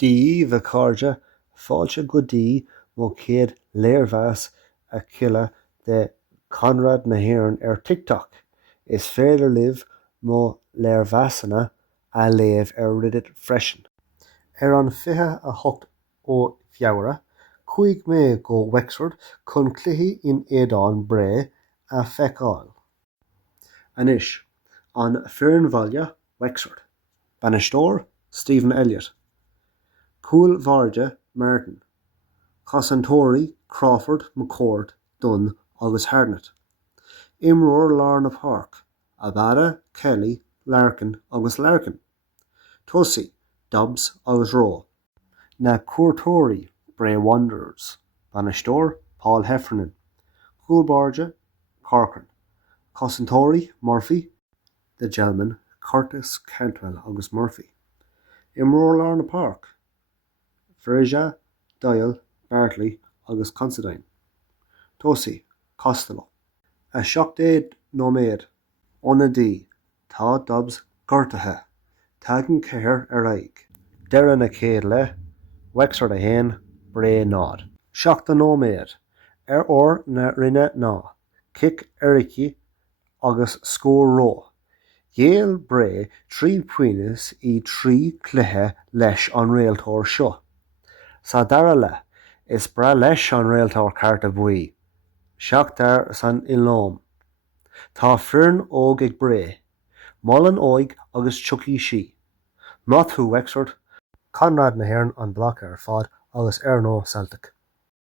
Dí bheith cairde fáilte go dtí mo chéad léirmheas a chilla de Conradh na hÉireann ar TikTok. Is féidir libh mo léirmheasanna a léamh ar Reddit freisin. Ar an 28 ó Feabhra, chuaigh mé go Wexford chun cluiche in éadáin Bray a feiceáil. Anois, an Fearnbhaile Wexford. Banaisteoir Stephen Elliott. Cúlmhairde Martin. Chosantóirí Crawford McCord Dunn agus Harnett. Imreoir Lárna Park. Babhta, Kelly, Larkin agus Larkin. Tosaigh Dobbs agus Rowe. Na Cuairteoirí Bray Wanderers. Banaisteoir Paul Heffernan. Cúlmhairde Corcoran. Chosantóirí Murphy. The Gentleman Curtis Cantwell agus Murphy. Imreoir Lárna Park. Feabhra, Doyle, Bartley agus Considine. Tosaigh Costello. A 17 nóiméad Onadí tá Dobbs gortathe. Tagann céir ar aghaidh. Deireadh na chéad le Wexford a haon Bray nád. 17 nóiméad ar ór na rinne ná. Cic Ericki agus scór Rowe. Gaeilge Bray 3 puintes I 3 cluiche leis an réaltóir seo. Sa dara le, is bra leis an réaltóir carta buí. 7 san Ilóm. Tá Fearn óg ag Bray. Mullen óig agus tucaí sí. Maithú Wexford, Conradh na hÉireann an blach ar fad agus ar nó Celtic.